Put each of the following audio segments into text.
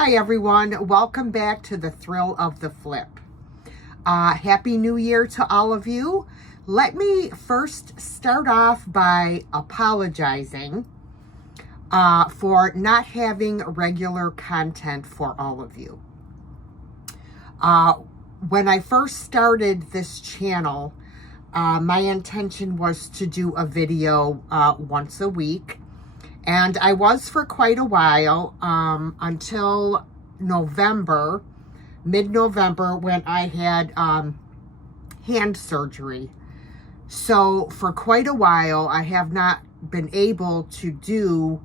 Hi everyone, welcome back to the Thrill of the Flip. Happy New Year to all of you. Let me first start off by apologizing for not having regular content for all of you. When I first started this channel, my intention was to do a video once a week. And I was for quite a while, until November, mid-November, when I had hand surgery. So for quite a while, I have not been able to do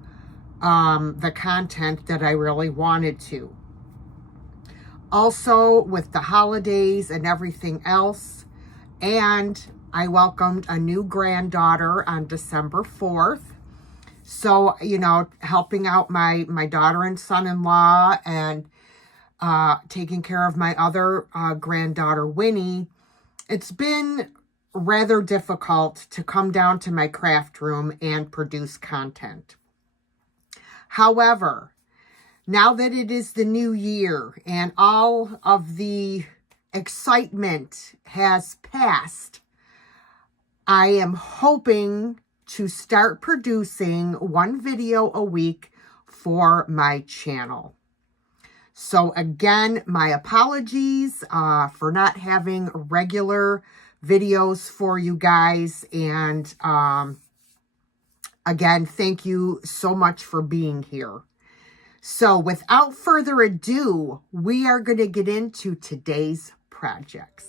the content that I really wanted to. Also, with the holidays and everything else, and I welcomed a new granddaughter on December 4th. So, you know, helping out my daughter and son-in-law and taking care of my other granddaughter, Winnie, it's been rather difficult to come down to my craft room and produce content. However, now that it is the new year and all of the excitement has passed, I am hoping to start producing one video a week for my channel. So again, my apologies for not having regular videos for you guys. And again, thank you so much for being here. So without further ado, we are going to get into today's projects.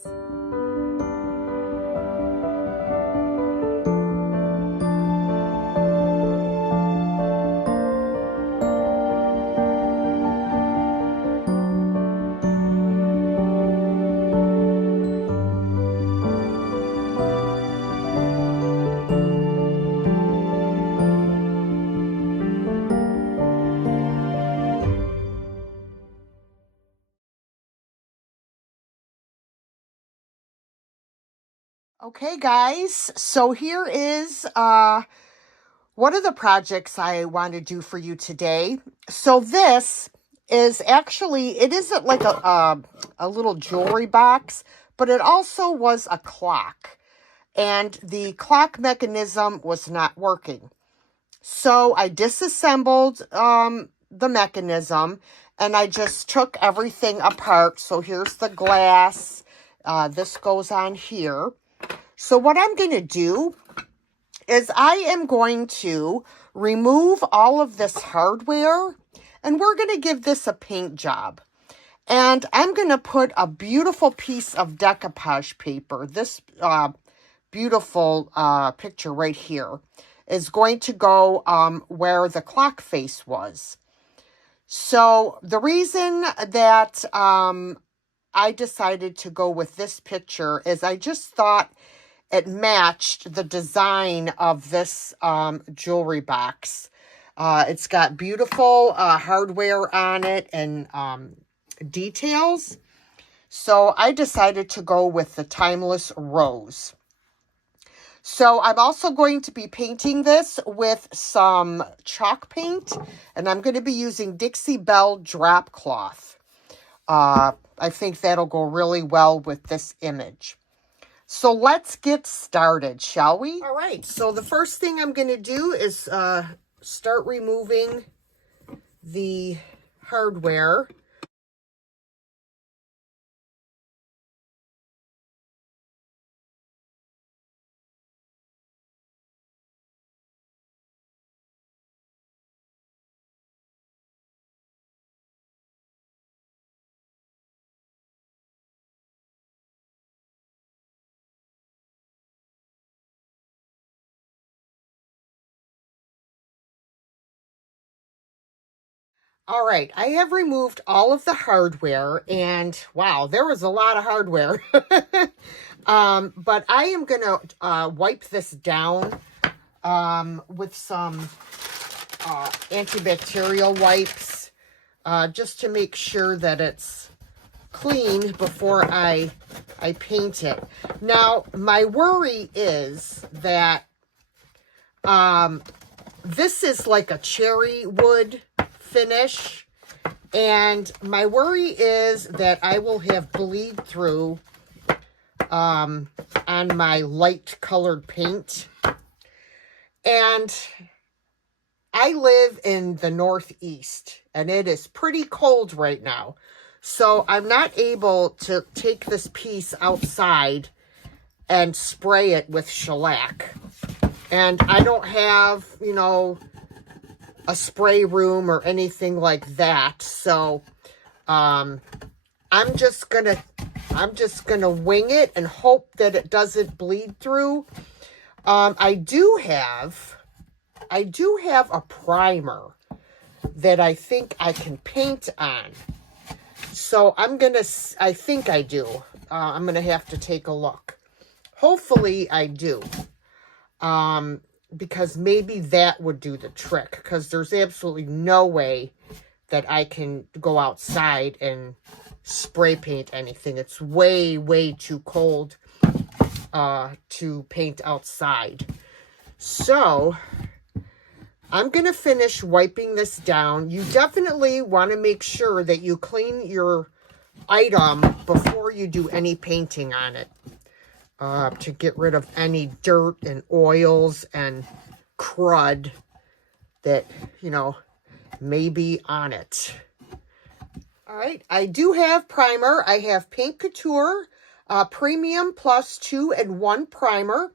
Okay, guys, so here is one of the projects I want to do for you today. So this is actually, it isn't like a little jewelry box, but it also was a clock. And the clock mechanism was not working. So I disassembled the mechanism and I just took everything apart. So here's the glass. This goes on here. So what I'm going to do is I am going to remove all of this hardware and we're going to give this a paint job. And I'm going to put a beautiful piece of decoupage paper. This beautiful picture right here is going to go where the clock face was. So the reason that I decided to go with this picture is I just thought it matched the design of this jewelry box. It's got beautiful hardware on it and details. So I decided to go with the Timeless Rose. So I'm also going to be painting this with some chalk paint. And I'm going to be using Dixie Belle drop cloth. I think that'll go really well with this image. So let's get started, shall we? All right, so the first thing I'm going to do is start removing the hardware. All right, I have removed all of the hardware, and wow, there was a lot of hardware. But I am going to wipe this down with some antibacterial wipes just to make sure that it's clean before I paint it. Now, my worry is that this is like a cherry wood finish, And my worry is that I will have bleed through on my light colored paint. And I live in the Northeast, and it is pretty cold right now. So I'm not able to take this piece outside and spray it with shellac. And I don't have, you know, a spray room or anything like that. So I'm just gonna wing it and hope that it doesn't bleed through. I do have a primer that I think I can paint on. So I think I do. I'm gonna have to take a look. Hopefully I do. Because maybe that would do the trick, because there's absolutely no way that I can go outside and spray paint anything. It's way, way too cold to paint outside. So I'm going to finish wiping this down. You definitely want to make sure that you clean your item before you do any painting on it. To get rid of any dirt and oils and crud that, you know, may be on it. All right, I do have primer. I have Paint Couture Premium Plus 2-in-1 primer.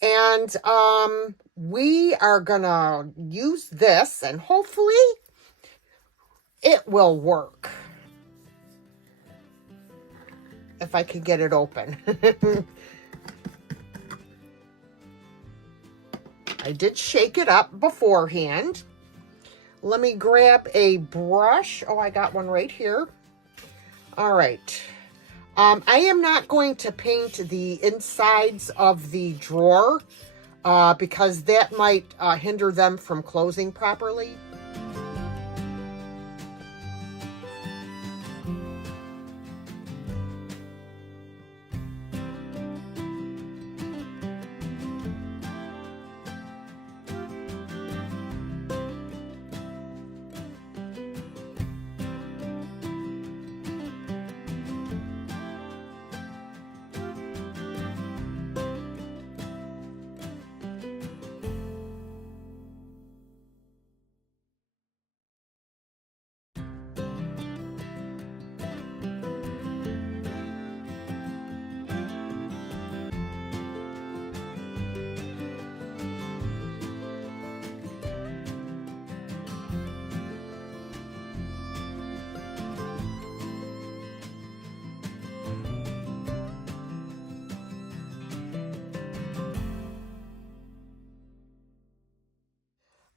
And we are gonna use this, and hopefully it will work. If I can get it open. I did shake it up beforehand. Let me grab a brush. Oh, I got one right here. All right. I am not going to paint the insides of the drawer because that might hinder them from closing properly.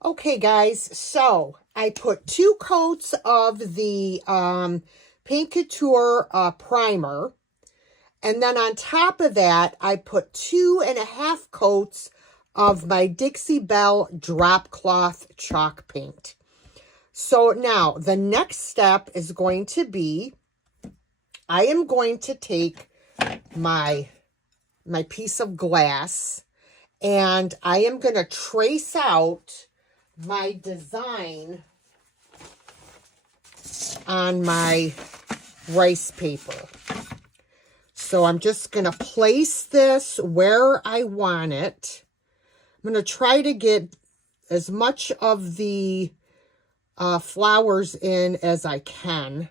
Okay, guys, so I put 2 coats of the Paint Couture primer, and then on top of that, I put 2.5 coats of my Dixie Belle Drop Cloth chalk paint. So now, the next step is going to be, I am going to take my piece of glass, and I am going to trace out my design on my rice paper. So I'm just going to place this where I want it. I'm going to try to get as much of the flowers in as I can.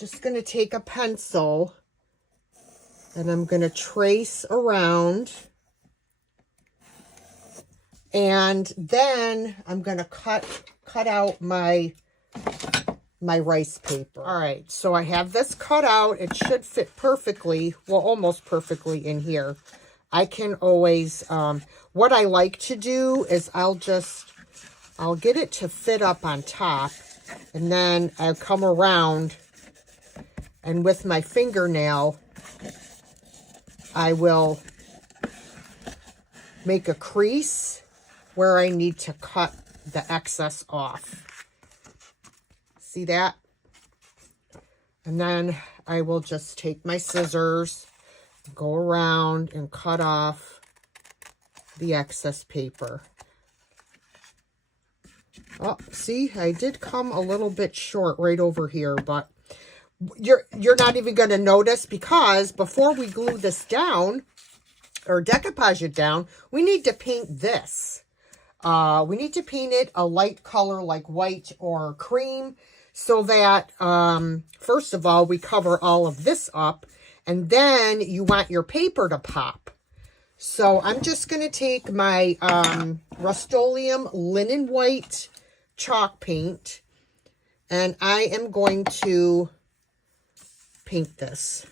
Just going to take a pencil and I'm going to trace around. And then I'm going to cut out my rice paper. All right, so I have this cut out. It should fit perfectly, well, almost perfectly in here. I can always, what I like to do is I'll get it to fit up on top, and then I'll come around, and with my fingernail, I will make a crease where I need to cut the excess off. See that? And then I will just take my scissors, go around and cut off the excess paper. Oh, see, I did come a little bit short right over here, but you're not even going to notice, because before we glue this down or decoupage it down, we need to paint this. We need to paint it a light color like white or cream, so that first of all, we cover all of this up, and then you want your paper to pop. So I'm just going to take my Rust-Oleum Linen White chalk paint, and I am going to paint this.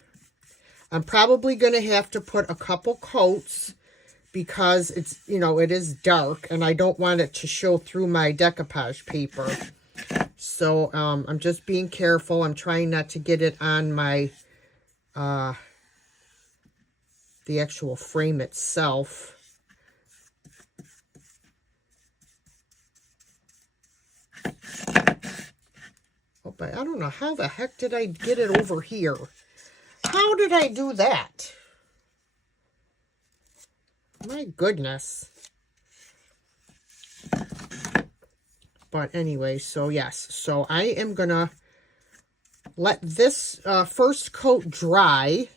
I'm probably going to have to put a couple coats, because it's, you know, it is dark and I don't want it to show through my decoupage paper. So I'm just being careful. I'm trying not to get it on my the actual frame itself. Oh, but I don't know how the heck did I get it over here. How did I do that? My goodness. But anyway, so yes. So I am going to let this first coat dry.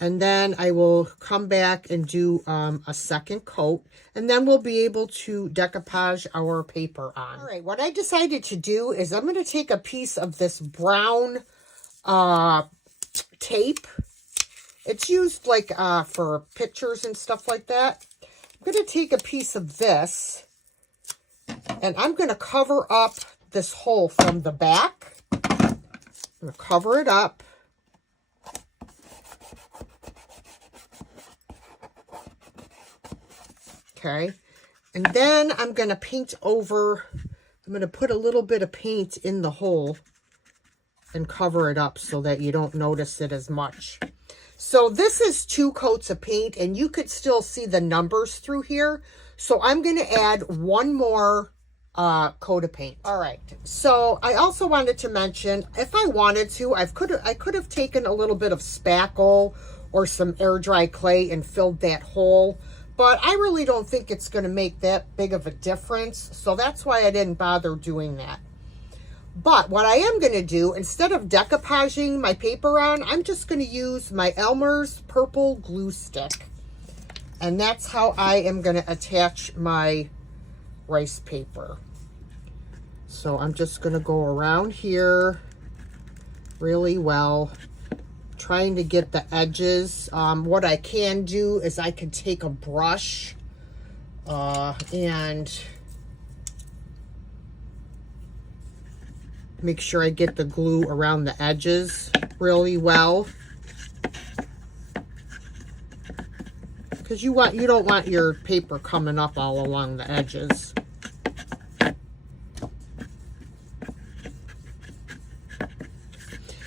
And then I will come back and do a second coat. And then we'll be able to decoupage our paper on. All right, what I decided to do is I'm going to take a piece of this brown tape. It's used like for pictures and stuff like that. I'm going to take a piece of this, and I'm going to cover up this hole from the back. I'm going to cover it up. Okay. And then I'm going to paint over. I'm going to put a little bit of paint in the hole and cover it up so that you don't notice it as much. So this is 2 coats of paint, and you could still see the numbers through here. So I'm going to add 1 more coat of paint. All right. So I also wanted to mention, if I wanted to, I could have taken a little bit of spackle or some air dry clay and filled that hole. But I really don't think it's going to make that big of a difference. So that's why I didn't bother doing that. But what I am going to do, instead of decoupaging my paper on, I'm just going to use my Elmer's purple glue stick. And that's how I am going to attach my rice paper. So I'm just going to go around here really well, trying to get the edges. What I can do is I can take a brush and make sure I get the glue around the edges really well, because you don't want your paper coming up all along the edges.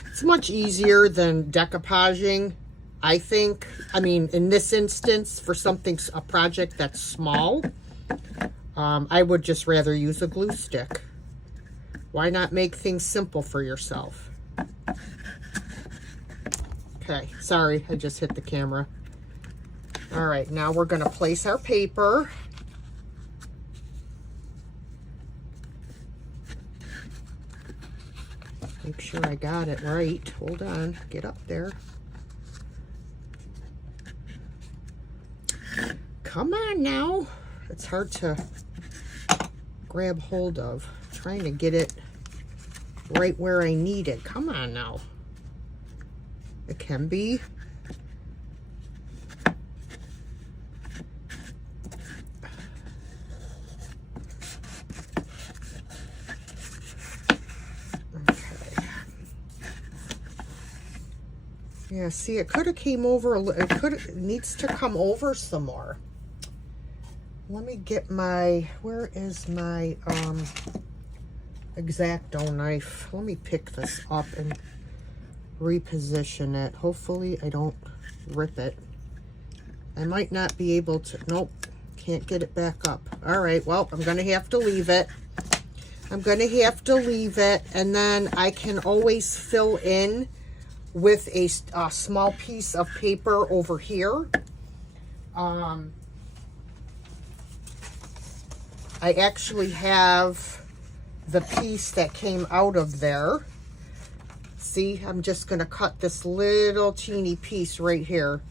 It's much easier than decoupaging, I think. I mean, in this instance, for a project that's small, I would just rather use a glue stick. Why not make things simple for yourself? Okay, sorry, I just hit the camera. All right, now we're going to place our paper. Make sure I got it right. Hold on, get up there. Come on now. It's hard to grab hold of. I'm trying to get it right where I need it. Come on now. It can be. Yeah, see, it could have came over, it needs to come over some more. Let me get my, where is my X-Acto knife? Let me pick this up and reposition it. Hopefully I don't rip it. I might not be able to, nope, can't get it back up. All right, well, I'm going to have to leave it. I'm going to have to leave it, and then I can always fill in with a small piece of paper over here. I I actually have the piece that came out of there. See, I'm just going to cut this little teeny piece right here.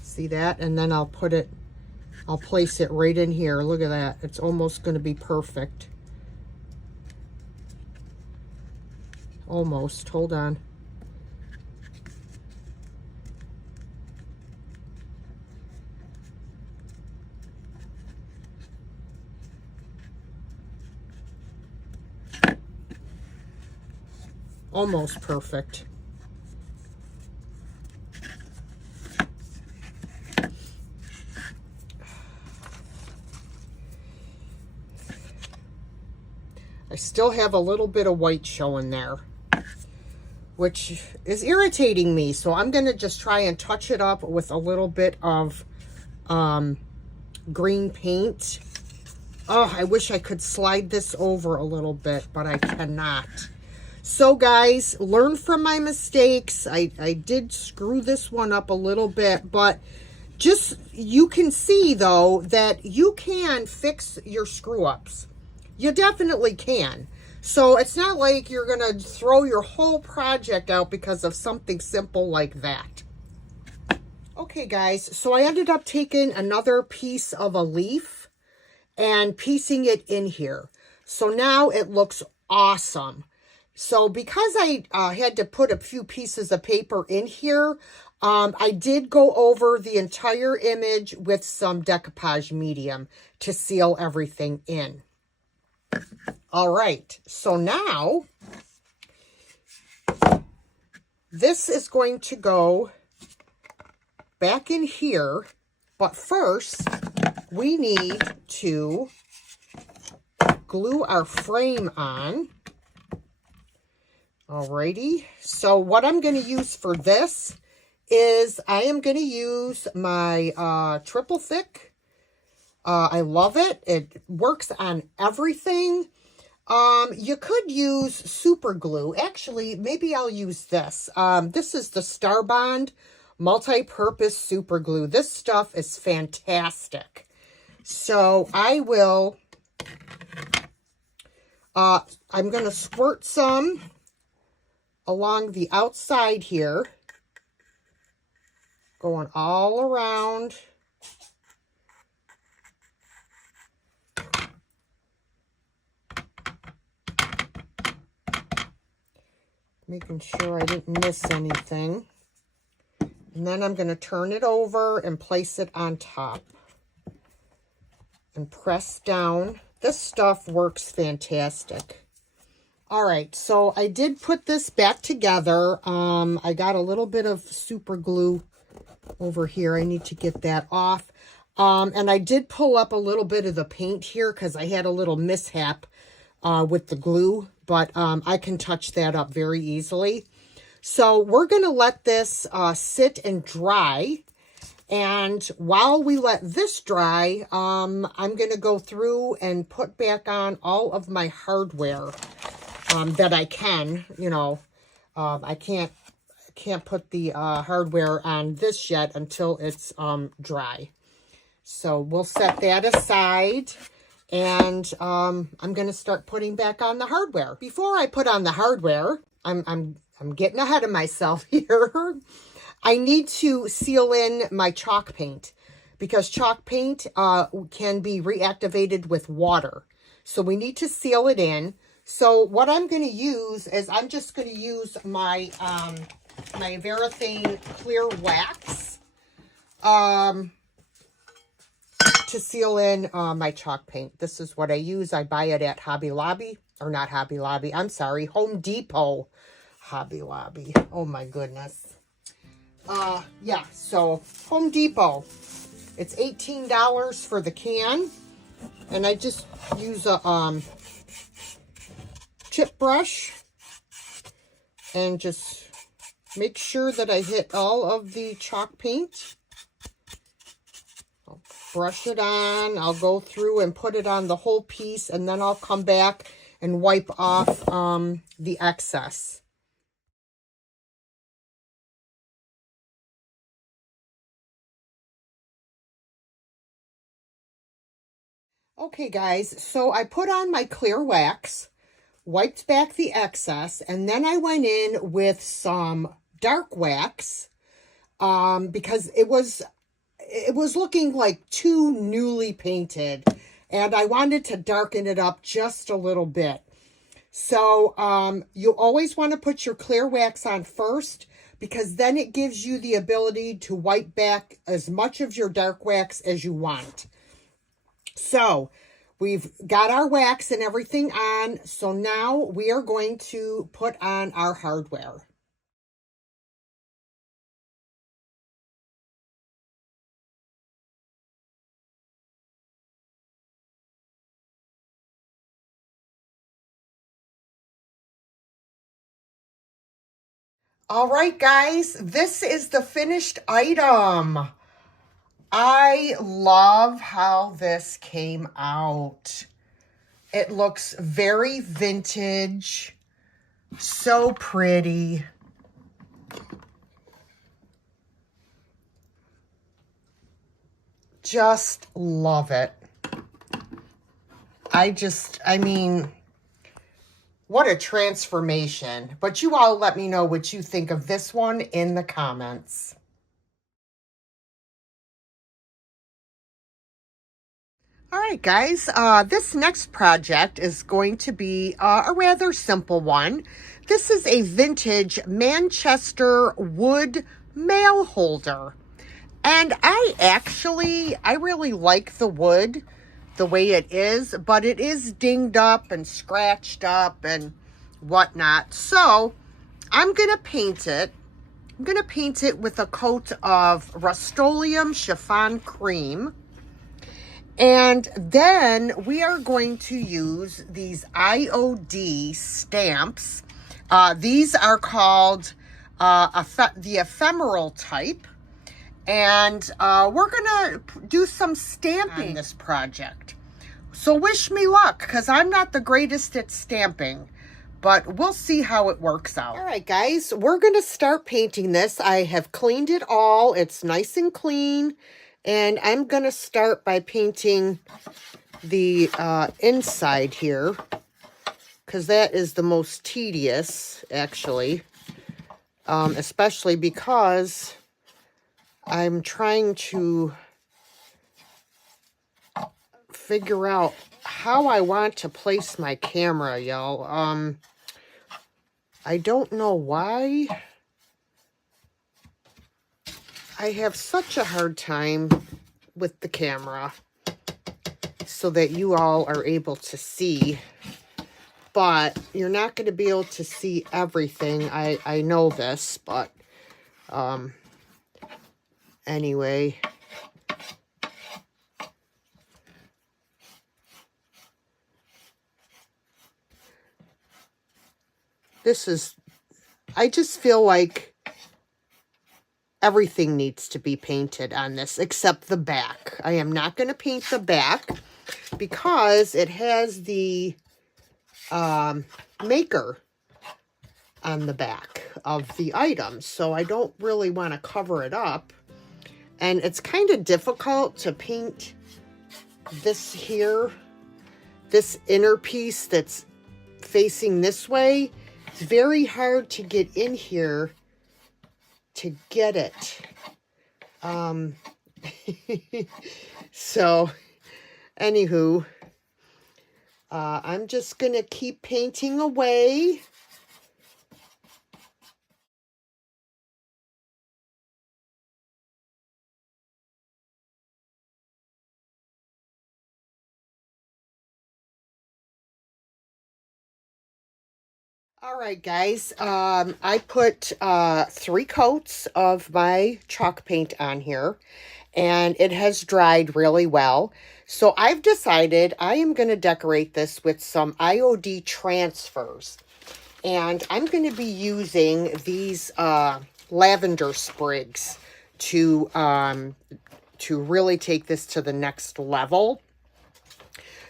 See that? And then I'll place it right in here. Look at that. It's almost going to be perfect. Almost. Hold on. Almost perfect. I still have a little bit of white showing there, which is irritating me. So I'm going to just try and touch it up with a little bit of green paint. Oh, I wish I could slide this over a little bit, but I cannot. So guys, learn from my mistakes. I did screw this one up a little bit, but just, you can see though that you can fix your screw ups. You definitely can. So it's not like you're going to throw your whole project out because of something simple like that. Okay guys, so I ended up taking another piece of a leaf and piecing it in here. So now it looks awesome. So because I had to put a few pieces of paper in here, I did go over the entire image with some decoupage medium to seal everything in. All right, so now this is going to go back in here, but first we need to glue our frame on. Alrighty, so what I'm going to use for this is I am going to use my triple thick. I love it. It works on everything. You could use super glue. Actually, maybe I'll use this. This is the Star Bond multi-purpose super glue. This stuff is fantastic. So I will, I'm going to squirt some along the outside here, going all around. Making sure I didn't miss anything. And then I'm going to turn it over and place it on top. And press down. This stuff works fantastic. All right, so I did put this back together. I got a little bit of super glue over here. I need to get that off. And I did pull up a little bit of the paint here because I had a little mishap with the glue. But I can touch that up very easily. So we're going to let this sit and dry. And while we let this dry, I'm going to go through and put back on all of my hardware that I can. You know, I can't put the hardware on this yet until it's dry. So we'll set that aside. And I'm going to start putting back on the hardware. Before I put on the hardware, I'm getting ahead of myself here. I need to seal in my chalk paint because chalk paint can be reactivated with water. So we need to seal it in. So what I'm going to use is I'm just going to use my my Varathane clear wax. To seal in my chalk paint. This is what I use. I buy it at Hobby Lobby, or not Hobby Lobby, I'm sorry, Home Depot. Hobby Lobby, oh my goodness. Yeah, so Home Depot. It's $18 for the can, and I just use a chip brush and just make sure that I hit all of the chalk paint. Brush it on. I'll go through and put it on the whole piece, and then I'll come back and wipe off the excess. Okay, guys, so I put on my clear wax, wiped back the excess, and then I went in with some dark wax because it was looking like too newly painted, and I wanted to darken it up just a little bit. So you always want to put your clear wax on first, because then it gives you the ability to wipe back as much of your dark wax as you want. So we've got our wax and everything on. So now we are going to put on our hardware. All right, guys, this is the finished item. I love how this came out. It looks very vintage, so pretty. Just love it. I mean, what a transformation. But you all let me know what you think of this one in the comments. All right, guys, this next project is going to be a rather simple one. This is a vintage Manchester wood mail holder. And I really like the wood the way it is, but it is dinged up and scratched up and whatnot. So I'm going to paint it. I'm going to paint it with a coat of Rust-Oleum Chiffon Cream. And then we are going to use these IOD stamps. These are called the ephemeral type. And we're going to do some stamping on this project. So wish me luck, because I'm not the greatest at stamping. But we'll see how it works out. All right, guys, we're going to start painting this. I have cleaned it all. It's nice and clean. And I'm going to start by painting the inside here, because that is the most tedious, actually. Especially because I'm trying to figure out how I want to place my camera, y'all. I don't know why I have such a hard time with the camera so that you all are able to see, but you're not going to be able to see everything. I know this, but anyway. I just feel like everything needs to be painted on this except the back. I am not going to paint the back because it has the maker on the back of the item. So I don't really want to cover it up. And it's kind of difficult to paint this here, this inner piece that's facing this way. It's very hard to get in here to get it. So, anywho, I'm just going to keep painting away. All right, guys, I put 3 coats of my chalk paint on here, and it has dried really well. So I've decided I am going to decorate this with some IOD transfers. And I'm going to be using these lavender sprigs to really take this to the next level.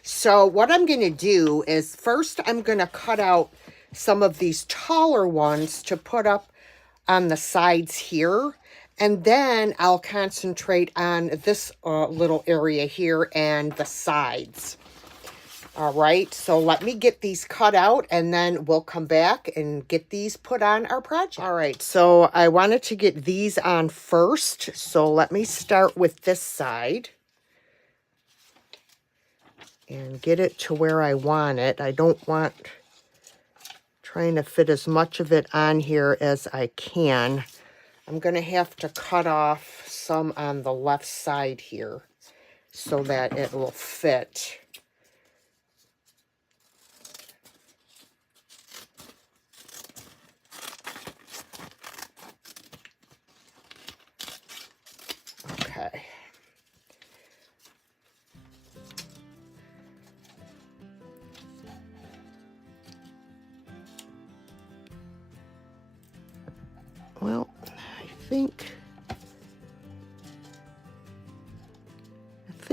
So what I'm going to do is first I'm going to cut out some of these taller ones to put up on the sides here. And then I'll concentrate on this little area here and the sides. All right, so let me get these cut out and then we'll come back and get these put on our project. All right, so I wanted to get these on first. So let me start with this side and get it to where I want it. I don't want trying to fit as much of it on here as I can. I'm going to have to cut off some on the left side here so that it will fit. Okay. Well, I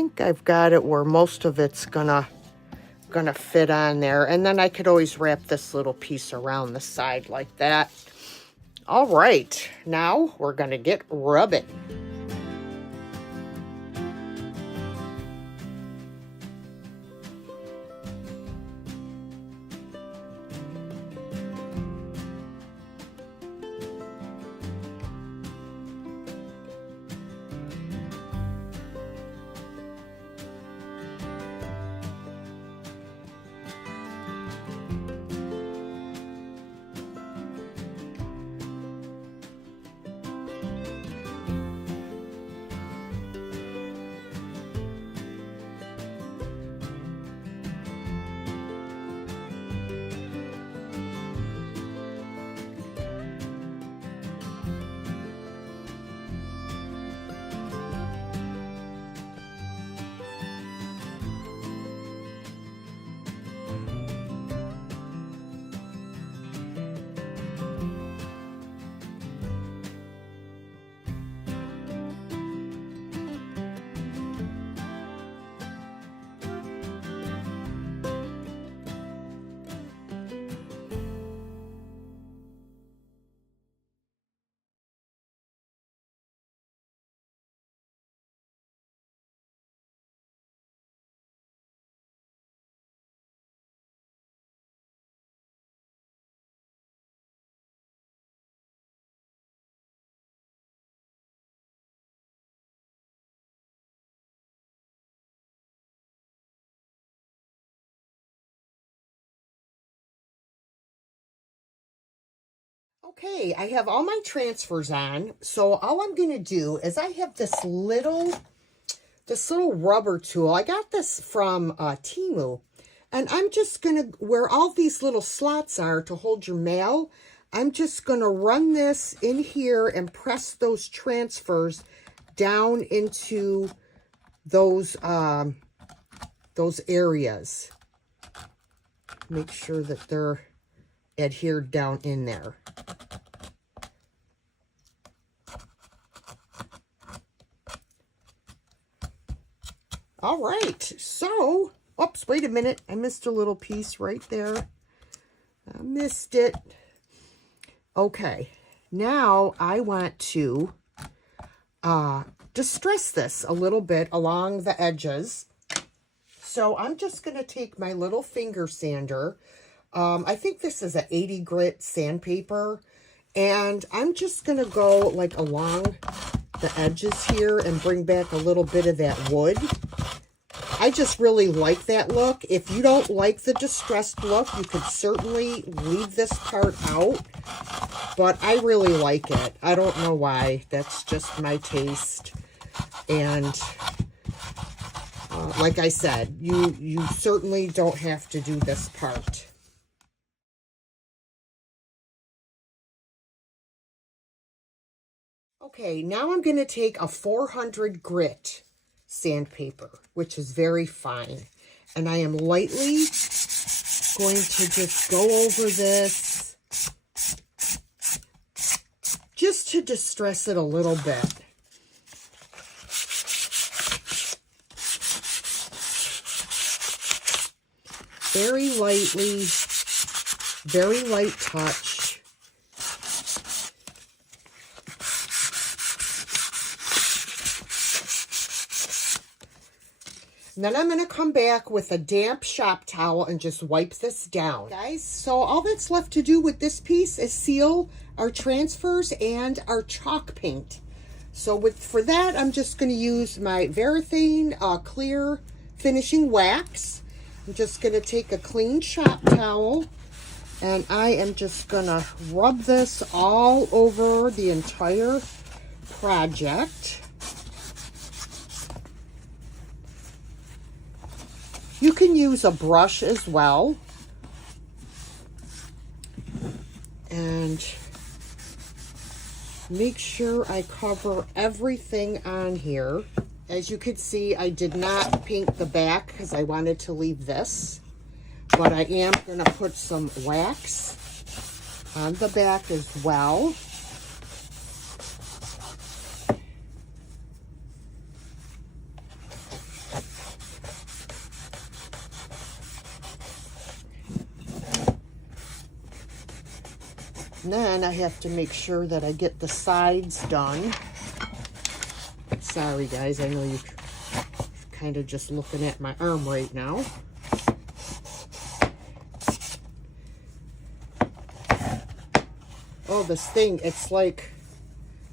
think I've got it where most of it's gonna fit on there, and then I could always wrap this little piece around the side like that. All right, now we're gonna get rubbing. Okay, I have all my transfers on. So all I'm going to do is I have this little rubber tool. I got this from Temu. And I'm just going to, where all these little slots are to hold your mail, I'm just going to run this in here and press those transfers down into those areas. Make sure that they're adhered down in there. All right, so, oops, wait a minute. I missed a little piece right there. I missed it. Okay, now I want to distress this a little bit along the edges. So I'm just going to take my little finger sander. I think this is an 80 grit sandpaper. And I'm just going to go like along the edges here and bring back a little bit of that wood. I just really like that look. If you don't like the distressed look, you could certainly leave this part out. But I really like it. I don't know why. That's just my taste. And like I said, you certainly don't have to do this part. Okay, now I'm going to take a 400 grit sandpaper, which is very fine. And I am lightly going to just go over this just to distress it a little bit. Very lightly, very light touch. And then I'm going to come back with a damp shop towel and just wipe this down. Guys, so all that's left to do with this piece is seal our transfers and our chalk paint. So for that, I'm just going to use my Varathane clear finishing wax. I'm just going to take a clean shop towel and I am just going to rub this all over the entire project. You can use a brush as well. And make sure I cover everything on here. As you can see, I did not paint the back because I wanted to leave this. But I am going to put some wax on the back as well. And then I have to make sure that I get the sides done. Sorry guys, I know you're kind of just looking at my arm right now. Oh, this thing, it's like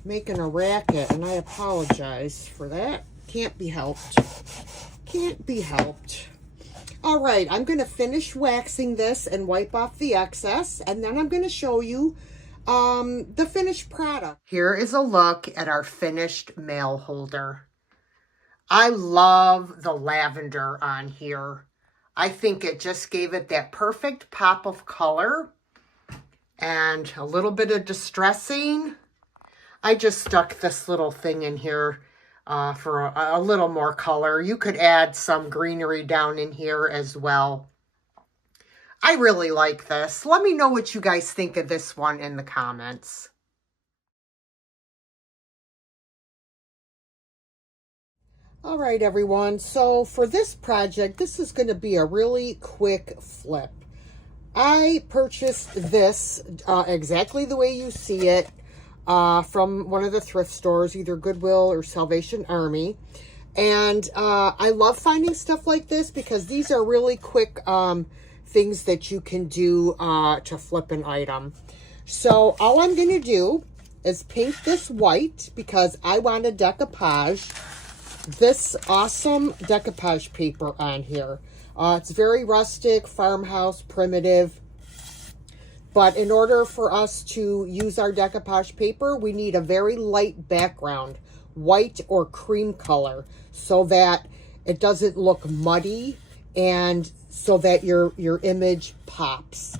making a racket, and I apologize for that. Can't be helped. Can't be helped. All right, I'm going to finish waxing this and wipe off the excess, and then I'm going to show you the finished product. Here is a look at our finished mail holder. I love the lavender on here. I think it just gave it that perfect pop of color and a little bit of distressing. I just stuck this little thing in here for a little more color. You could add some greenery down in here as well. I really like this. Let me know what you guys think of this one in the comments. All right, everyone. So for this project, this is going to be a really quick flip. I purchased this exactly the way you see it from one of the thrift stores, either Goodwill or Salvation Army. And I love finding stuff like this because these are really quick things that you can do to flip an item. So all I'm going to do is paint this white because I want to decoupage this awesome decoupage paper on here. It's very rustic, farmhouse, primitive. But in order for us to use our decoupage paper, we need a very light background, white or cream color, so that it doesn't look muddy and so that your image pops.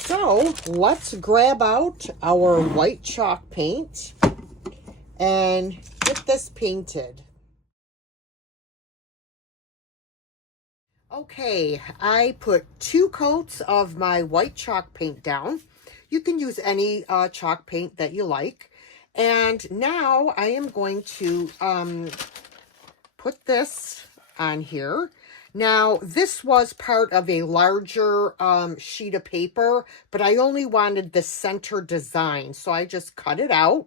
So let's grab out our white chalk paint and get this painted. Okay, I put 2 coats of my white chalk paint down. You can use any chalk paint that you like. And now I am going to put this on here. Now, this was part of a larger sheet of paper, but I only wanted the center design. So I just cut it out.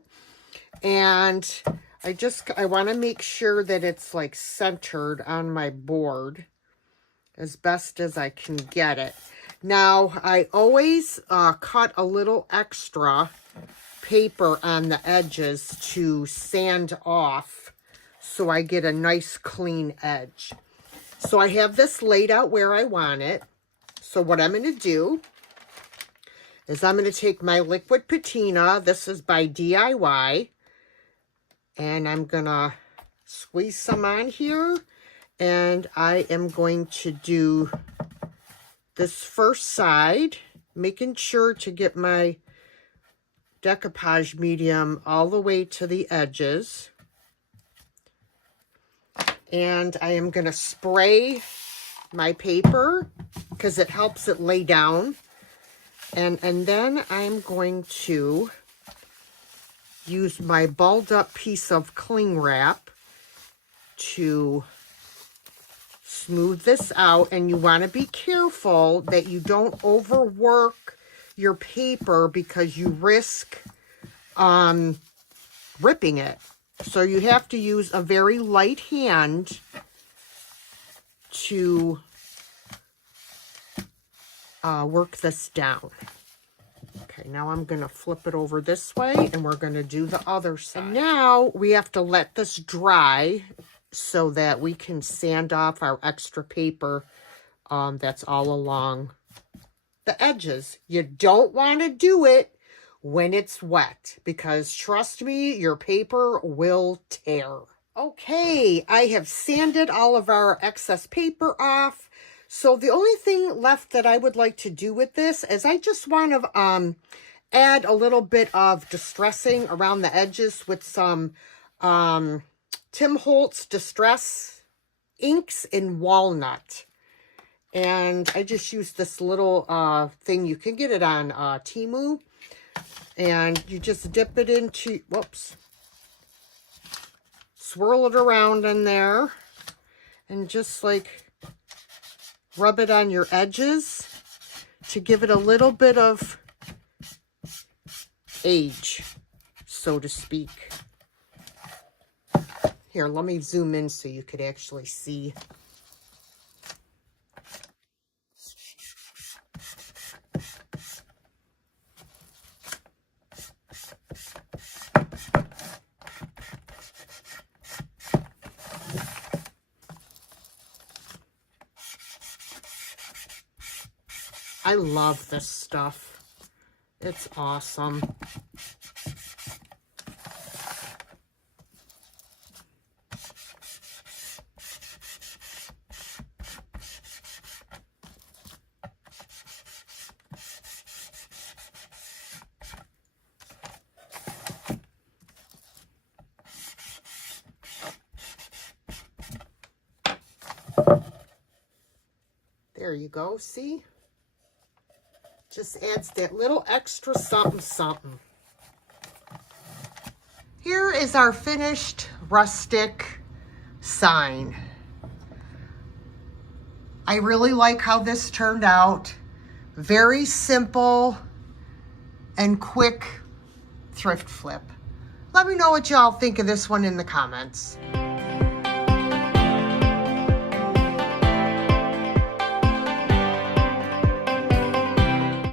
And I want to make sure that it's like centered on my board as best as I can get it. Now, I always cut a little extra paper on the edges to sand off so I get a nice clean edge. So I have this laid out where I want it. So what I'm going to do is I'm going to take my liquid patina. This is by DIY. And I'm going to squeeze some on here. And I am going to do this first side, making sure to get my decoupage medium all the way to the edges. And I am going to spray my paper because it helps it lay down. And then I'm going to use my balled up piece of cling wrap to smooth this out. And you want to be careful that you don't overwork your paper because you risk ripping it. So you have to use a very light hand to work this down. Okay, now I'm going to flip it over this way, and we're going to do the other side. And now we have to let this dry so that we can sand off our extra paper that's all along the edges. You don't want to do it when it's wet, because trust me, your paper will tear. Okay, I have sanded all of our excess paper off. So the only thing left that I would like to do with this is I just want to add a little bit of distressing around the edges with some Tim Holtz Distress inks in walnut. And I just used this little thing. You can get it on Temu. And you just dip it into, whoops, swirl it around in there. And just like rub it on your edges to give it a little bit of age, so to speak. Here, let me zoom in so you could actually see. I love this stuff. It's awesome. There you go, see? Just adds that little extra something something. Here is our finished rustic sign. I really like how this turned out. Very simple and quick thrift flip. Let me know what y'all think of this one in the comments.